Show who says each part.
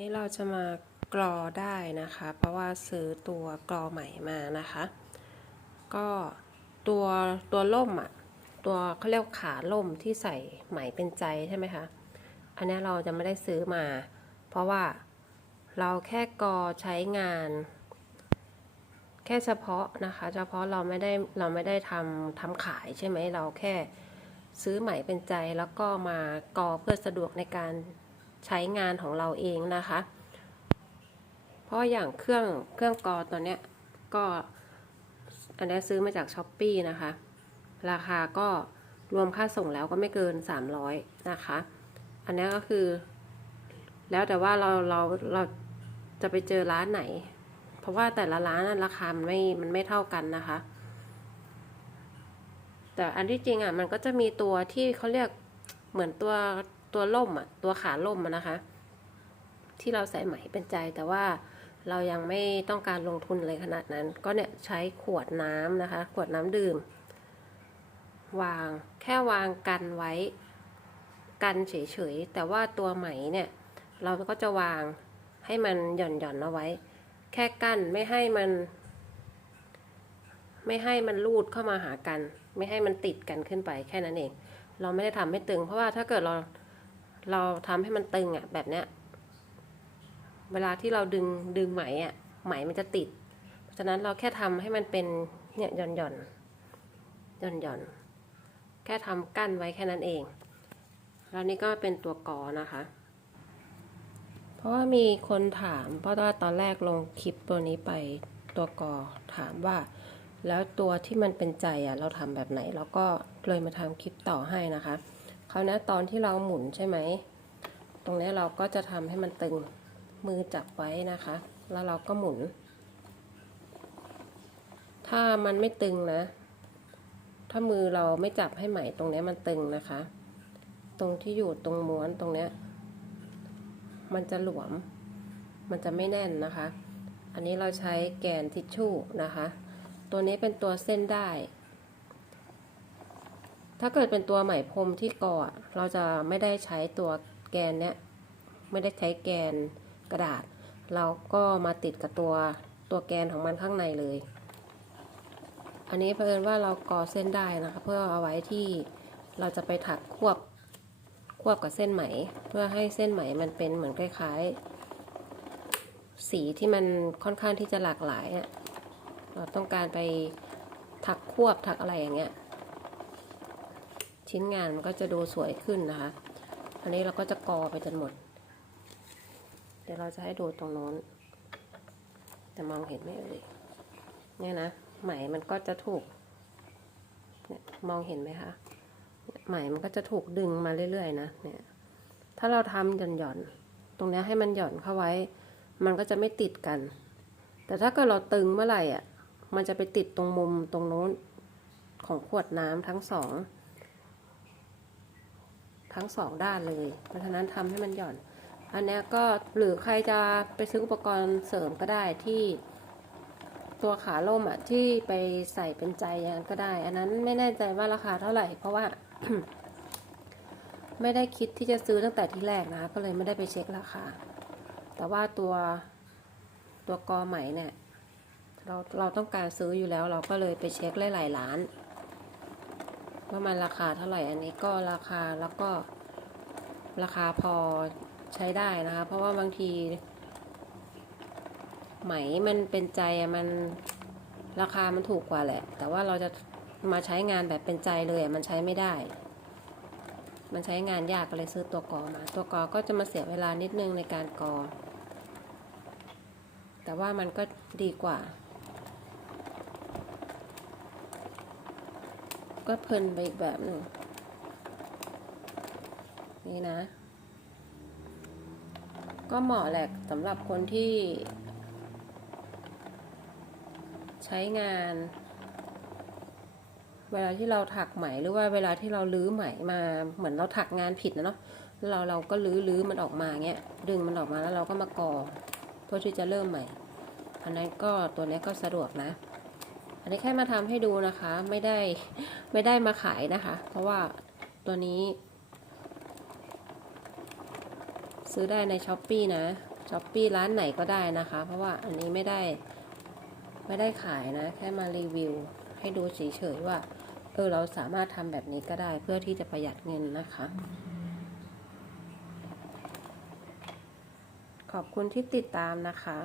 Speaker 1: นี้เราจะมากรอได้นะคะ เพราะว่าซื้อตัวกรอใหม่มานะคะ ก็ตัวตัวล่มอะตัวเขาเรียกขาล่มที่ใส่ไหมเป็นใจใช่ไหมคะ อันนี้เราจะไม่ได้ซื้อมา เพราะว่าเราแค่กรอใช้งาน แค่เฉพาะนะคะ เฉพาะเราไม่ได้เราไม่ได้ทำทำขายใช่ไหมเราแค่ซื้อไหมเป็นใจแล้วก็มากรอเพื่อสะดวกในการ ใช้งานของเราเองนะคะ เพราะอย่างเครื่องเครื่องกรอตัวเนี้ยก็อันนี้ซื้อมาจากช้อปปีนะคะ ราคาก็รวมค่าส่งแล้วก็ไม่เกิน 300 นะคะ อันนี้ก็คือ แล้วแต่ว่าเราเราเราจะไปเจอร้านไหน เพราะว่าแต่ละร้านนราคามันไม่ มันไม่เท่ากันนะคะ แต่อันที่จริงอะมันก็จะมีตัวที่เขาเรียกเหมือนตัว ตัวล่มอะ ตัวขาล่มอะนะคะ ที่เราใส่ไหมเป็นใจแต่ว่าเรายังไม่ต้องการลงทุนเลยขนาดนั้น ก็เนี่ยใช้ขวดน้ำนะคะ ขวดน้ำดื่ม วางแค่วางกันไว้ กันเฉยๆ แต่ว่าตัวไหมเนี่ย เราก็จะวางให้มันหย่อนๆเอาไว้ แค่กั้นไม่ให้มัน ไม่ให้มันลูดเข้ามาหากัน ไม่ให้มันติดกันขึ้นไปแค่นั้นเอง เราไม่ได้ทำให้ตึง เพราะว่าถ้าเกิดเรา เราทำให้มันตึงอะแบบเนี้ย เวลาที่เราดึงดึงไหมอะไหมมันจะติด เพราะฉะนั้นเราแค่ทำให้มันเป็นเนี่ยหย่อนหย่อนหย่อนหย่อนแค่ทำกั้นไว้แค่นั้นเอง แล้วนี่ก็เป็นตัวกอนะคะ เพราะว่ามีคนถาม เพราะว่าตอนแรกลงคลิปตัวนี้ไปตัวกอถามว่า แล้วตัวที่มันเป็นใจอะเราทำแบบไหน แล้วก็เลยมาทำคลิปต่อให้นะคะ คราวนี้ตอนที่เราหมุนใช่ไหม ตรงนี้เราก็จะทำให้มันตึงมือจับไว้นะคะ แล้วเราก็หมุน ถ้ามันไม่ตึงนะ ถ้ามือเราไม่จับให้ไหมตรงนี้มันตึงนะคะ ตรงที่อยู่ตรงม้วนตรงเนี้ย มันจะหลวม มันจะไม่แน่นนะคะ อันนี้เราใช้แกนทิชชู่นะคะ ตัวนี้เป็นตัวเส้นได้ ถ้าเกิดเป็นตัวไหมพรมที่ก่อเราจะไม่ได้ใช้ตัวแกนเนี้ยไม่ได้ใช้แกนกระดาษ เราก็มาติดกับตัวตัวแกนของมันข้างในเลย อันนี้เพิ่นว่าเราก่อเส้นได้นะคะเพื่อเอาไว้ที่เราจะไปถักควบควบกับเส้นไหม เพื่อให้เส้นไหมมันเป็นเหมือนคล้ายๆ สีที่มันค่อนข้างที่จะหลากหลายเราต้องการไปถักควบถักอะไรอย่างเงี้ย ชิ้นงานมันก็จะดูสวยขึ้นนะคะ อันนี้เราก็จะกอไปจนหมด เดี๋ยวเราจะให้ดูตรงโน้น แต่มองเห็นไหมเอ่ยเนี่ยนะ ไหมมันก็จะถูกเนี่ยมองเห็นไหมคะ ไหมมันก็จะถูกดึงมาเรื่อยๆนะ เนี่ย ถ้าเราทำหย่อนๆ ตรงนี้ให้มันหย่อนเข้าไว้ มันก็จะไม่ติดกัน แต่ถ้าเกิดเราตึงเมื่อไหร่อะ มันจะไปติดตรงมุมตรงโน้นของขวดน้ำทั้งสอง ทั้งสองด้านเลย เพราะฉะนั้นทำให้มันหย่อน อันนี้ก็หรือใครจะไปซื้ออุปกรณ์เสริมก็ได้ที่ตัวขาล่มอะที่ไปใส่เป็นใจอย่างก็ได้ อันนั้นไม่แน่ใจว่าราคาเท่าไหร่ เพราะว่า ไม่ได้คิดที่จะซื้อตั้งแต่ที่แรกนะคะก็เลยไม่ได้ไปเช็คราคา แต่ว่าตัวตัวกอไหมเนี่ย เราเราต้องการซื้ออยู่แล้ว เราก็เลยไปเช็คหลายๆร้าน ว่ามันราคาเท่าไหร่อันนี้ก็ราคาแล้วก็ราคาพอใช้ได้นะคะ เพราะว่าบางที ไหมมันเป็นใจมันราคามันถูกกว่าแหละ แต่ว่าเราจะมาใช้งานแบบเป็นใจเลยมันใช้ไม่ได้ มันใช้งานยากก็เลยซื้อตัวกอมา ตัวกอก็จะมาเสียเวลานิดนึงในการกอ แต่ว่ามันก็ดีกว่า ก็เพลินไปอีกแบบหนึ่ง นี่นะ ก็เหมาะแหละสำหรับคนที่ ใช้งาน เวลาที่เราถักไหมหรือว่าเวลาที่เราลื้อไหมมาเหมือนเราถักงานผิดนะเนาะเราเราก็ลื้อลื้อมันออกมาเงี้ยดึงมันออกมาแล้วเราก็มากอเพื่อที่จะเริ่มใหม่อันนั้นก็ตัวนี้ก็สะดวกนะ อันนี้แค่มาทำให้ดูนะคะ ไม่ได้ไม่ได้มาขายนะคะ เพราะว่าตัวนี้ ซื้อได้ในช้อปปีนะช้อปปี้ร้านไหนก็ได้นะคะ เพราะว่าอันนี้ไม่ได้ไม่ได้ขายนะ แค่มารีวิว ให้ดูเฉยๆว่าเออเราสามารถทำแบบนี้ก็ได้เพื่อที่จะประหยัดเงินนะคะ ขอบคุณที่ติดตามนะคะ